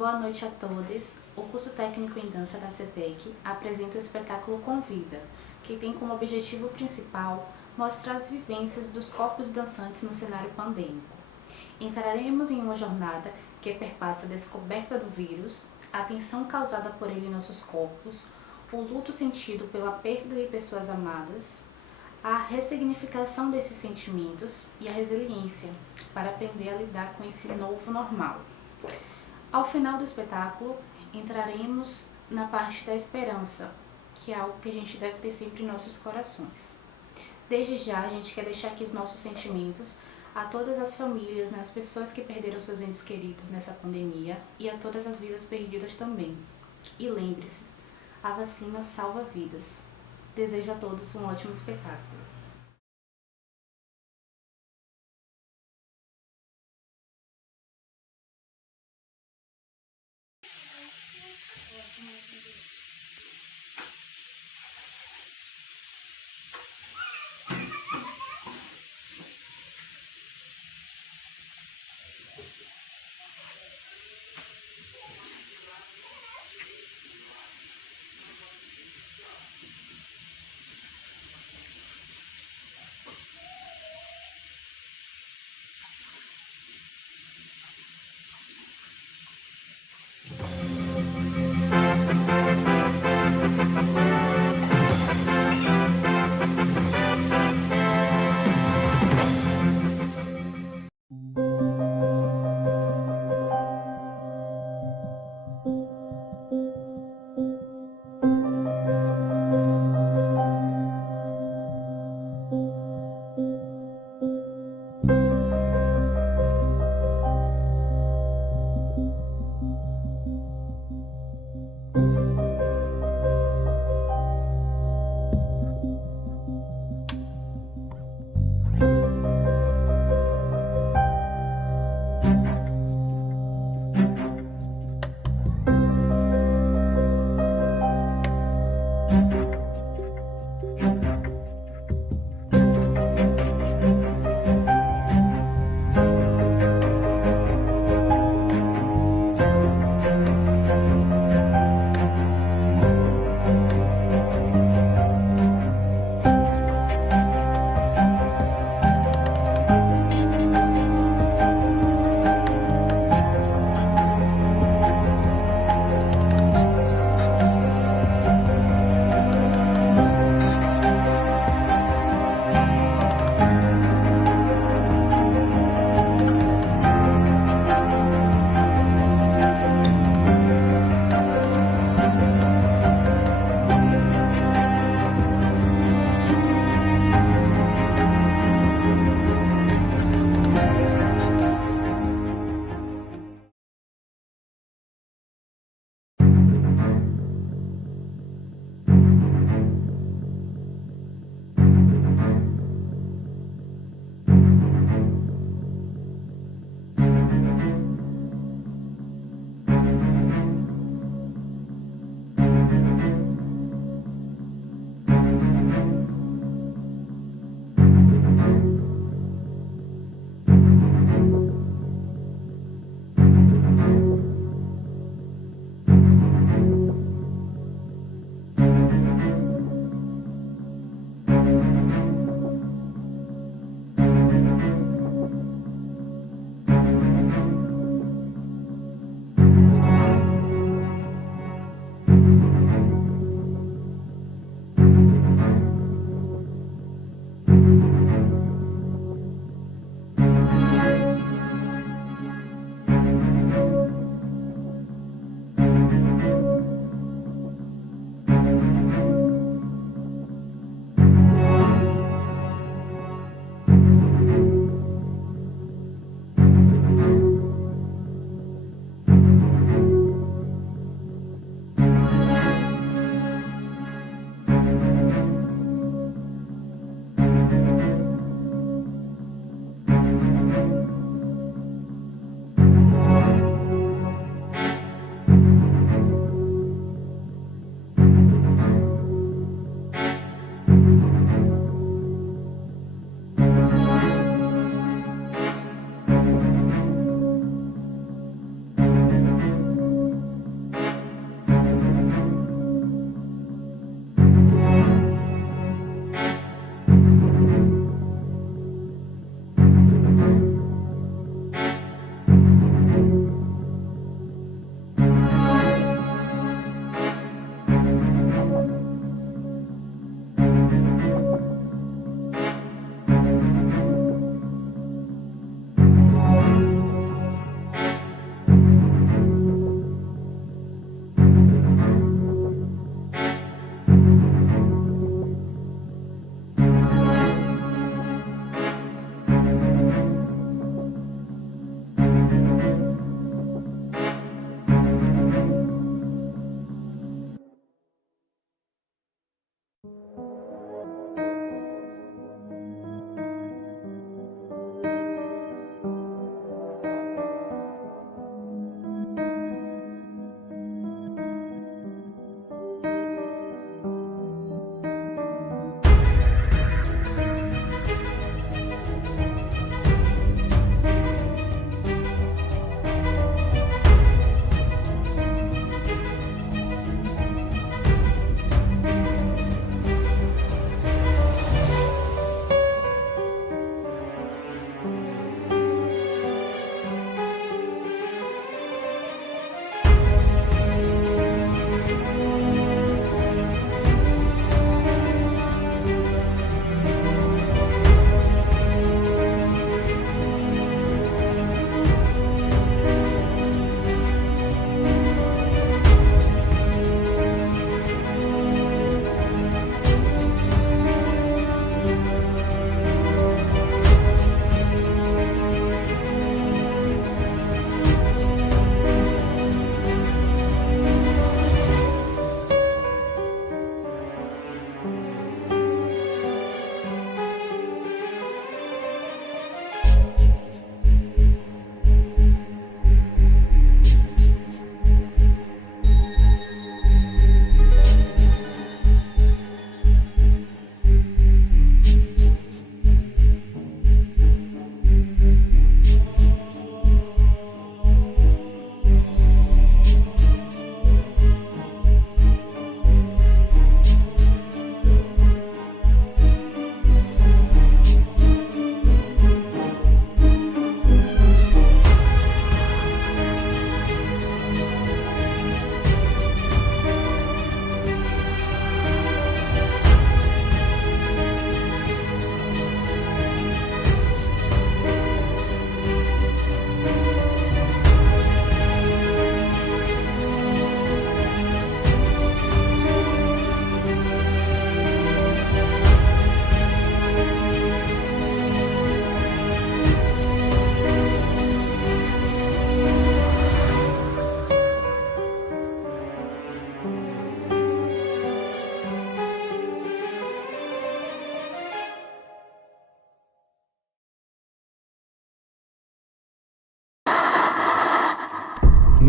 Boa noite a todos. O curso técnico em dança da CETEC apresenta o espetáculo Convida, que tem como objetivo principal mostrar as vivências dos corpos dançantes no cenário pandêmico. Entraremos em uma jornada que perpassa a descoberta do vírus, a tensão causada por ele em nossos corpos, o luto sentido pela perda de pessoas amadas, a ressignificação desses sentimentos e a resiliência para aprender a lidar com esse novo normal. Ao final do espetáculo, entraremos na parte da esperança, que é algo que a gente deve ter sempre em nossos corações. Desde já, a gente quer deixar aqui os nossos sentimentos a todas as famílias, as pessoas que perderam seus entes queridos nessa pandemia e a todas as vidas perdidas também. E lembre-se, a vacina salva vidas. Desejo a todos um ótimo espetáculo.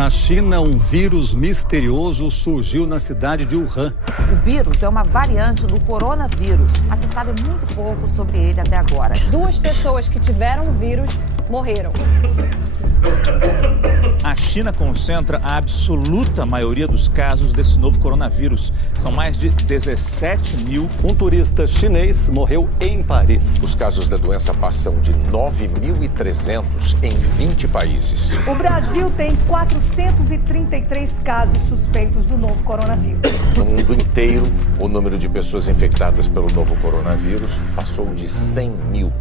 Na China, um vírus misterioso surgiu na cidade de Wuhan. O vírus é uma variante do coronavírus, mas se sabe muito pouco sobre ele até agora. 2 pessoas que tiveram o vírus morreram. A China concentra a absoluta maioria dos casos desse novo coronavírus. São mais de 17 mil. Um turista chinês morreu em Paris. Os casos da doença passam de 9.300 em 20 países. O Brasil tem 433 casos suspeitos do novo coronavírus. No mundo inteiro, o número de pessoas infectadas pelo novo coronavírus passou de 100 mil.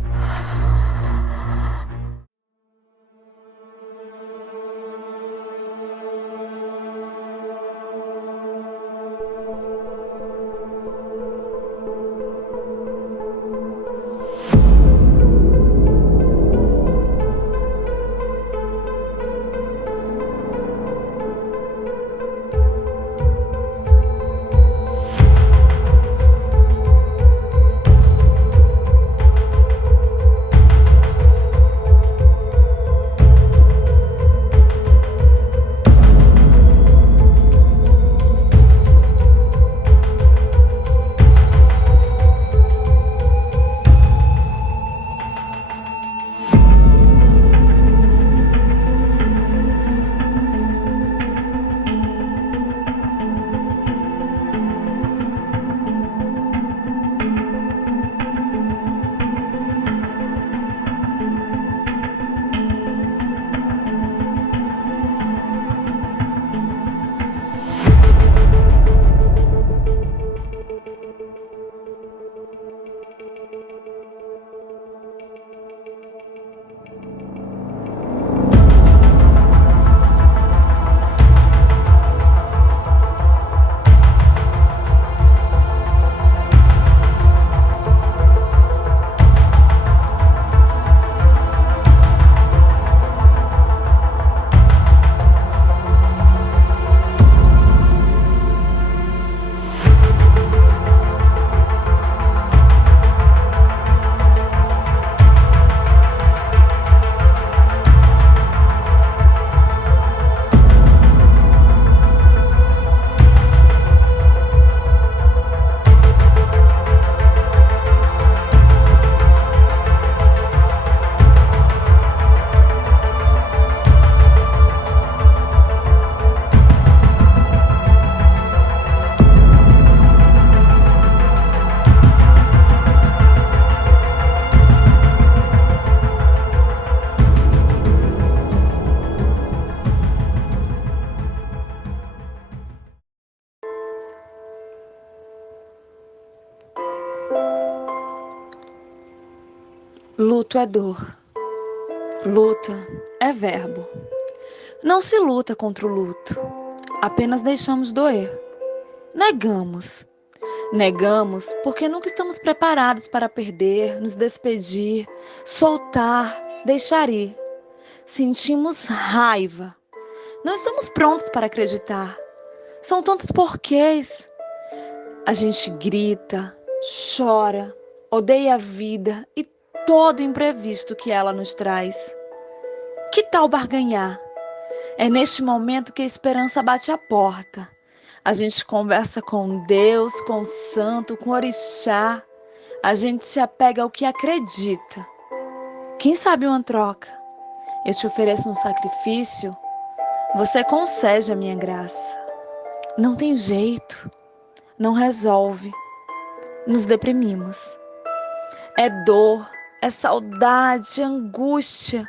Luto é dor. Luta é verbo. Não se luta contra o luto, apenas deixamos doer. Negamos. Negamos porque nunca estamos preparados para perder, nos despedir, soltar, deixar ir. Sentimos raiva. Não estamos prontos para acreditar. São tantos porquês. A gente grita, chora, odeia a vida e todo imprevisto que ela nos traz. Que tal barganhar? É neste momento que a esperança bate a porta. A gente conversa com Deus, com o santo, com o orixá. A gente se apega ao que acredita. Quem sabe uma troca? Eu te ofereço um sacrifício, você concede a minha graça. Não tem jeito, não resolve. Nos deprimimos. É dor, é saudade, angústia.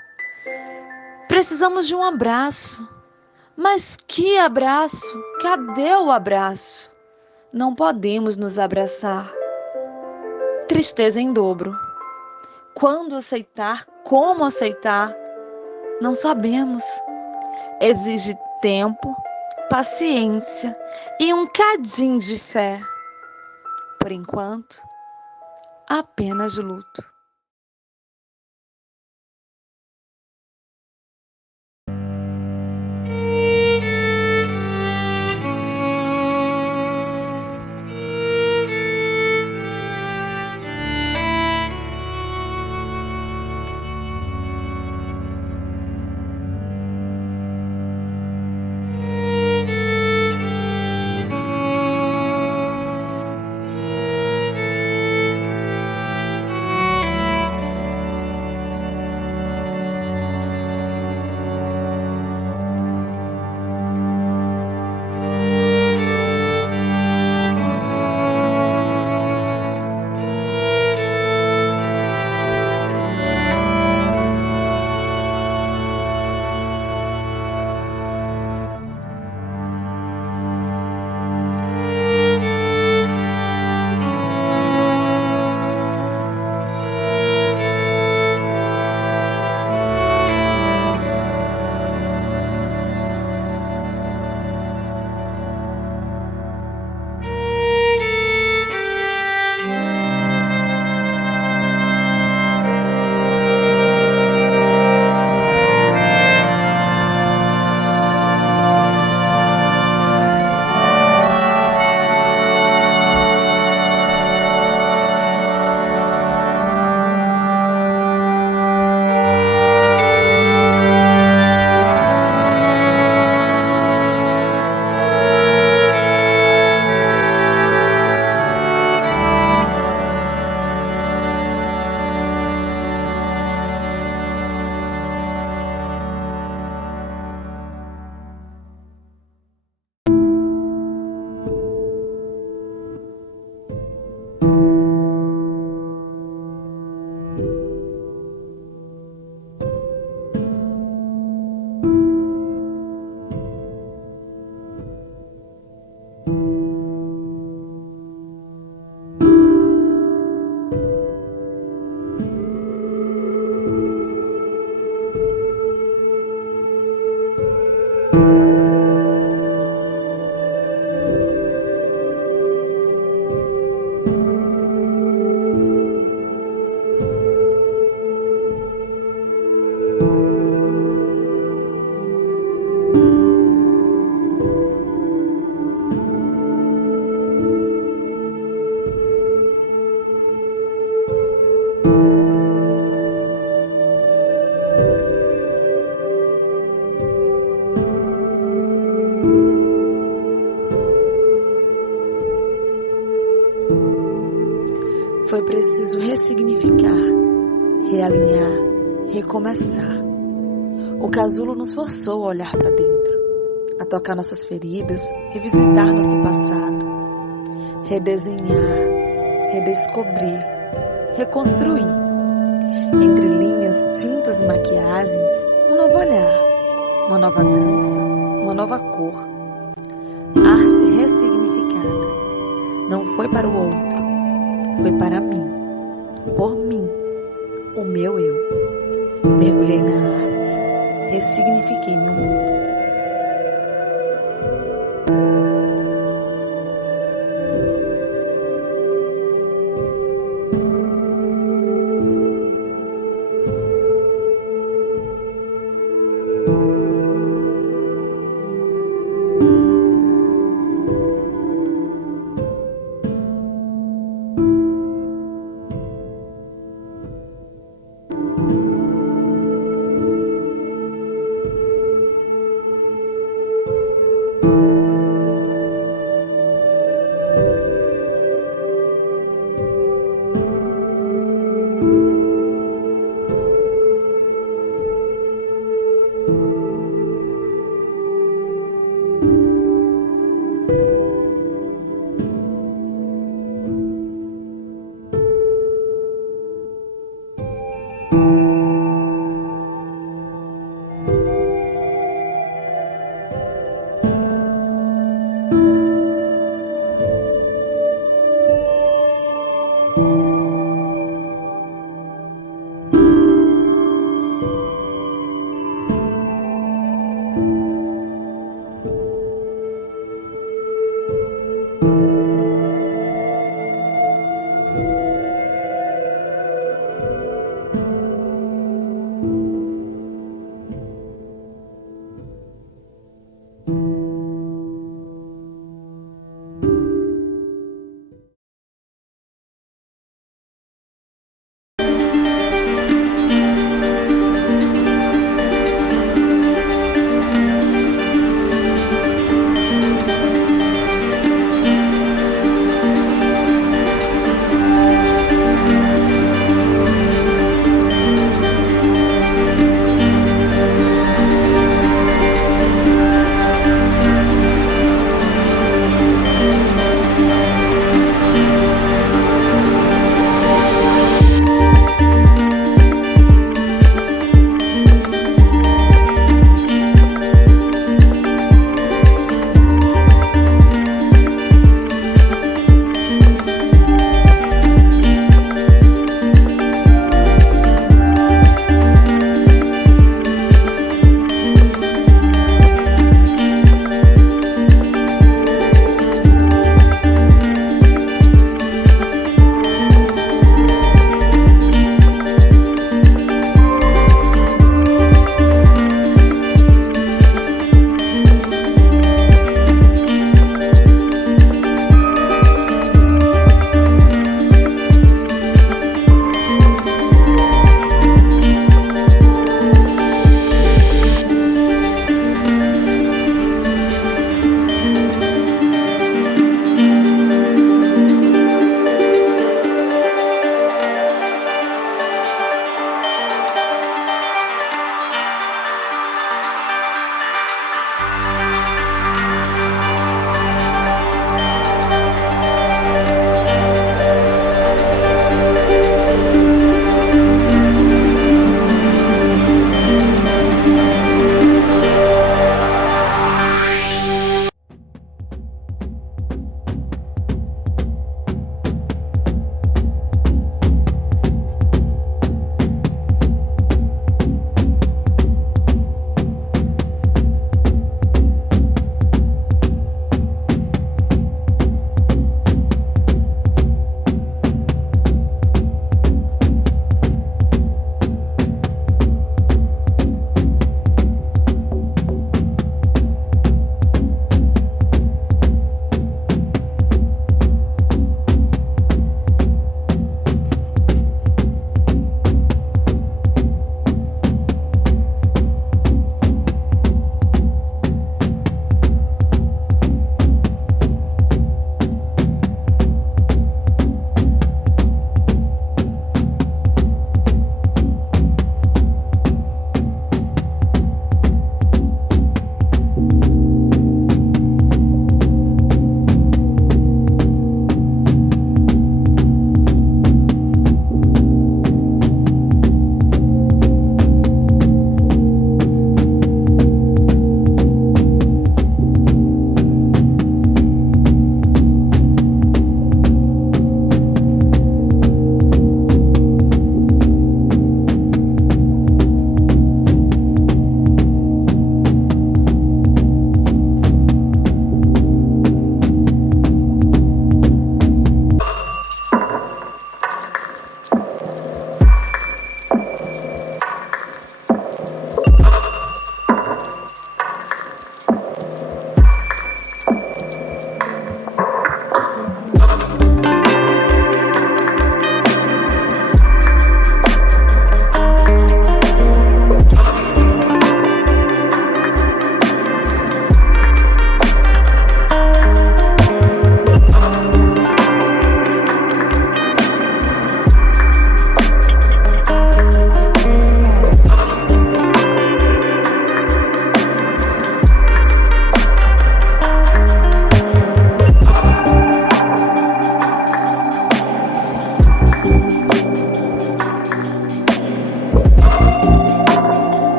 Precisamos de um abraço. Mas que abraço? Cadê o abraço? Não podemos nos abraçar. Tristeza em dobro. Quando aceitar? Como aceitar? Não sabemos. Exige tempo, paciência e um cadinho de fé. Por enquanto, apenas luto. Foi preciso ressignificar, realinhar, recomeçar. O casulo nos forçou a olhar para dentro, a tocar nossas feridas, revisitar nosso passado, redesenhar, redescobrir, reconstruir. Entre linhas, tintas e maquiagens, um novo olhar, uma nova dança, uma nova cor. Arte ressignificada. Não foi para o outro, foi para mim, por mim, o meu eu. Mergulhei na arte, ressignifiquei meu mundo.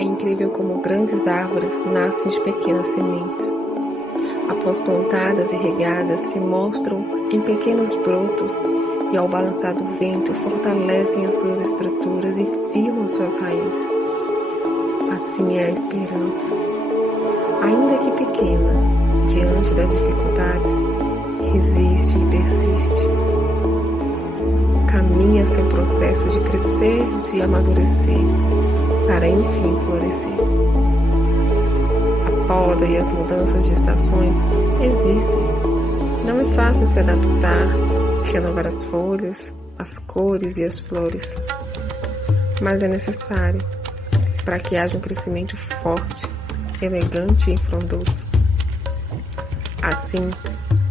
É incrível como grandes árvores nascem de pequenas sementes. Após plantadas e regadas, se mostram em pequenos brotos e, ao balançar do vento, fortalecem as suas estruturas e firmam suas raízes. Assim é a esperança. Ainda que pequena, diante das dificuldades, resiste e persiste. Caminha seu processo de crescer, de amadurecer, para enfim florescer. A poda e as mudanças de estações existem. Não é fácil se adaptar, renovar as folhas, as cores e as flores, mas é necessário para que haja um crescimento forte, elegante e frondoso. Assim,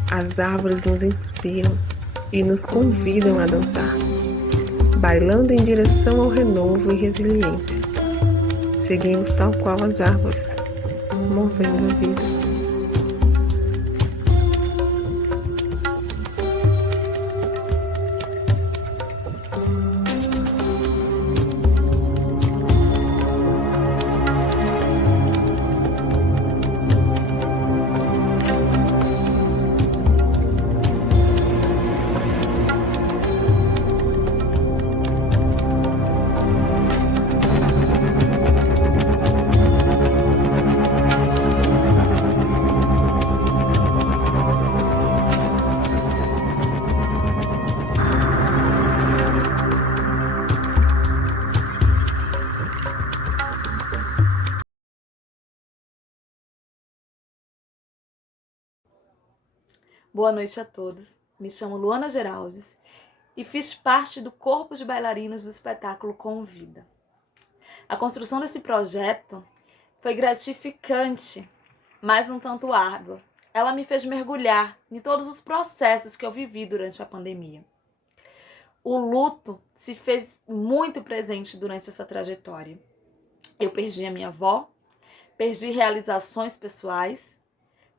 as árvores nos inspiram e nos convidam a dançar, bailando em direção ao renovo e resiliência. Seguimos tal qual as árvores, movendo a vida. Boa noite a todos. Me chamo Luana Geraldes e fiz parte do corpo de bailarinos do espetáculo Convida. A construção desse projeto foi gratificante, mas um tanto árdua. Ela me fez mergulhar em todos os processos que eu vivi durante a pandemia. O luto se fez muito presente durante essa trajetória. Eu perdi a minha avó, perdi realizações pessoais,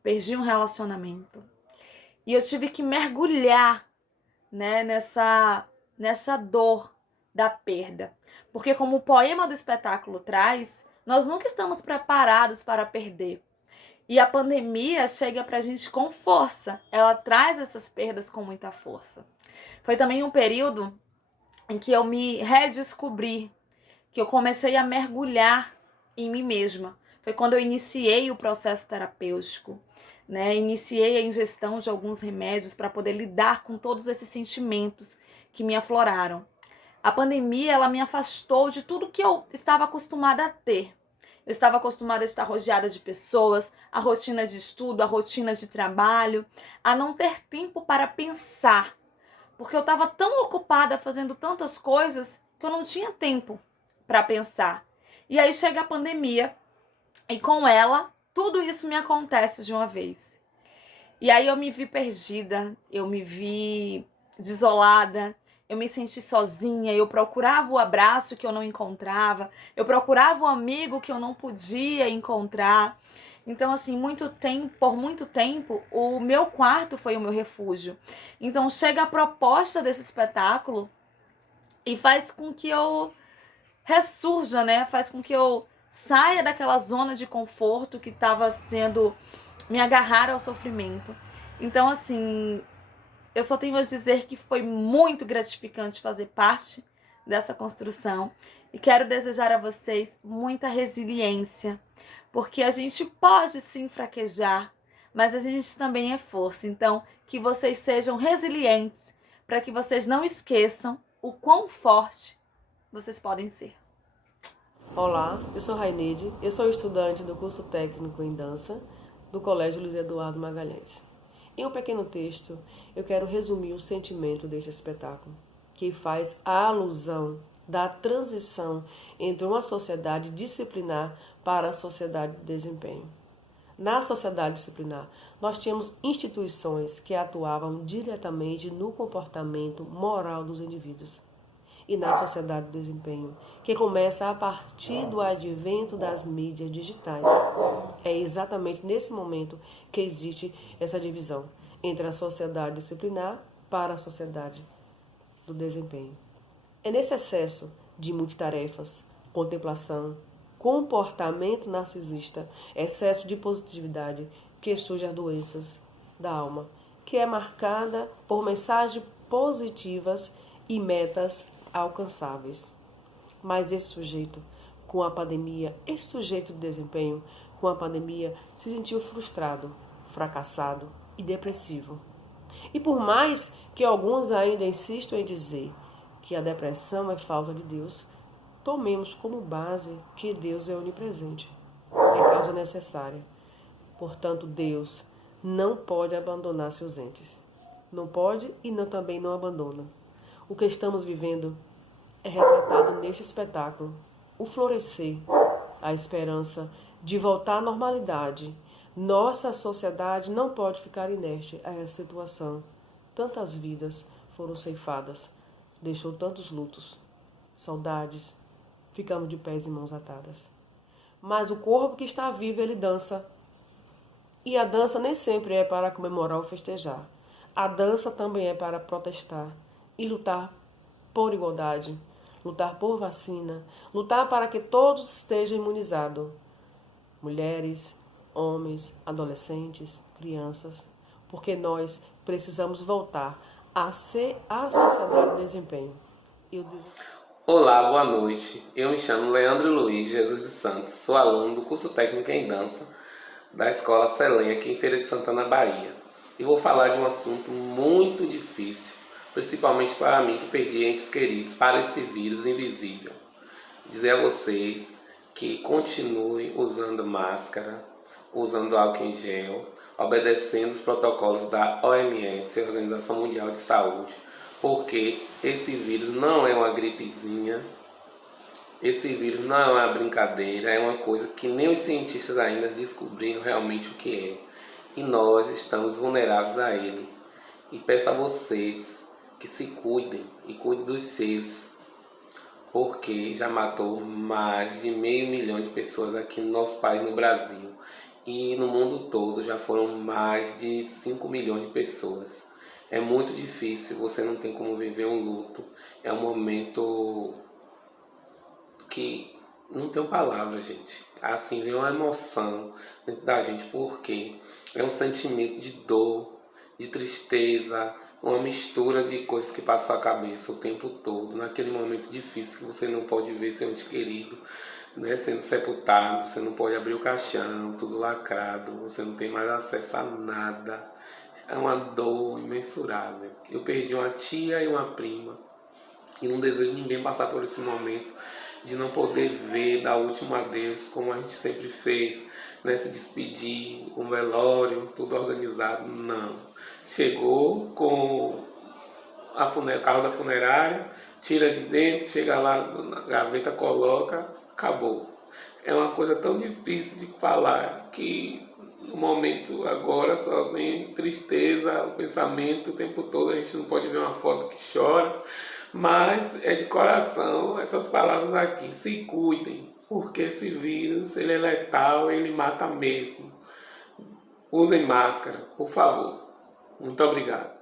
perdi um relacionamento. E eu tive que mergulhar, né, nessa dor da perda. Porque como o poema do espetáculo traz, nós nunca estamos preparados para perder. E a pandemia chega pra gente com força. Ela traz essas perdas com muita força. Foi também um período em que eu me redescobri, que eu comecei a mergulhar em mim mesma. Foi quando eu iniciei o processo terapêutico. Né, iniciei a ingestão de alguns remédios para poder lidar com todos esses sentimentos que me afloraram. A pandemia, ela me afastou de tudo que eu estava acostumada a ter. Eu estava acostumada a estar rodeada de pessoas, a rotinas de estudo, a rotinas de trabalho, a não ter tempo para pensar, porque eu estava tão ocupada fazendo tantas coisas que eu não tinha tempo para pensar. E aí chega a pandemia e com ela tudo isso me acontece de uma vez. E aí eu me vi perdida, eu me vi desolada, eu me senti sozinha, eu procurava o abraço que eu não encontrava, eu procurava o amigo que eu não podia encontrar. Então, assim, por muito tempo, o meu quarto foi o meu refúgio. Então, chega a proposta desse espetáculo e faz com que eu ressurja, né? Faz com que eu saia daquela zona de conforto que estava sendo me agarrar ao sofrimento. Então, assim, eu só tenho a dizer que foi muito gratificante fazer parte dessa construção e quero desejar a vocês muita resiliência, porque a gente pode sim fraquejar, mas a gente também é força. Então, que vocês sejam resilientes, para que vocês não esqueçam o quão forte vocês podem ser. Olá, eu sou Raineide, eu sou estudante do curso técnico em dança do Colégio Luiz Eduardo Magalhães. Em um pequeno texto, eu quero resumir o sentimento deste espetáculo, que faz a alusão da transição entre uma sociedade disciplinar para a sociedade de desempenho. Na sociedade disciplinar, nós tínhamos instituições que atuavam diretamente no comportamento moral dos indivíduos. E na sociedade de desempenho, que começa a partir do advento das mídias digitais. É exatamente nesse momento que existe essa divisão entre a sociedade disciplinar para a sociedade do desempenho. É nesse excesso de multitarefas, contemplação, comportamento narcisista, excesso de positividade, que surgem as doenças da alma, que é marcada por mensagens positivas e metas alcançáveis. Mas esse sujeito, com a pandemia, esse sujeito de desempenho, com a pandemia, se sentiu frustrado, fracassado e depressivo. E por mais que alguns ainda insistam em dizer que a depressão é falta de Deus, tomemos como base que Deus é onipresente, é causa necessária. Portanto, Deus não pode abandonar seus entes. Não pode e também não abandona. O que estamos vivendo é retratado neste espetáculo. O florescer, a esperança de voltar à normalidade. Nossa sociedade não pode ficar inerte a essa situação. Tantas vidas foram ceifadas, deixou tantos lutos, saudades, ficamos de pés e mãos atadas. Mas o corpo que está vivo, ele dança. E a dança nem sempre é para comemorar ou festejar. A dança também é para protestar e lutar por igualdade, lutar por vacina, lutar para que todos estejam imunizados. Mulheres, homens, adolescentes, crianças, porque nós precisamos voltar a ser a sociedade de desempenho. Olá, boa noite. Eu me chamo Leandro Luiz Jesus de Santos, sou aluno do curso técnico em dança da Escola Celenha, aqui em Feira de Santana, Bahia. E vou falar de um assunto muito difícil, principalmente para mim que perdi entes queridos para esse vírus invisível. Dizer a vocês que continuem usando máscara, usando álcool em gel, obedecendo os protocolos da OMS, Organização Mundial de Saúde, porque esse vírus não é uma gripezinha, esse vírus não é uma brincadeira, é uma coisa que nem os cientistas ainda descobriram realmente o que é. E nós estamos vulneráveis a ele. E peço a vocês que se cuidem e cuidem dos seus, porque já matou mais de 500 mil de pessoas aqui no nosso país, no Brasil. E no mundo todo já foram mais de 5 milhões de pessoas. É muito difícil, você não tem como viver um luto. É um momento que não tem palavras, gente. Assim, vem uma emoção dentro da gente, porque é um sentimento de dor, de tristeza, uma mistura de coisas que passam a cabeça o tempo todo. Naquele momento difícil que você não pode ver seu ente querido, né, sendo sepultado, você não pode abrir o caixão, tudo lacrado, você não tem mais acesso a nada. É uma dor imensurável. Eu perdi uma tia e uma prima e não desejo ninguém passar por esse momento de não poder ver, dar o último adeus, como a gente sempre fez, né, se despedir, com velório, tudo organizado. Não. Chegou com o carro da funerária, tira de dentro, chega lá na gaveta, coloca, acabou. É uma coisa tão difícil de falar que no momento agora só vem tristeza, o pensamento o tempo todo. A gente não pode ver uma foto que chora, mas é de coração essas palavras aqui. Se cuidem, porque esse vírus, ele é letal, ele mata mesmo. Usem máscara, por favor. Muito obrigado.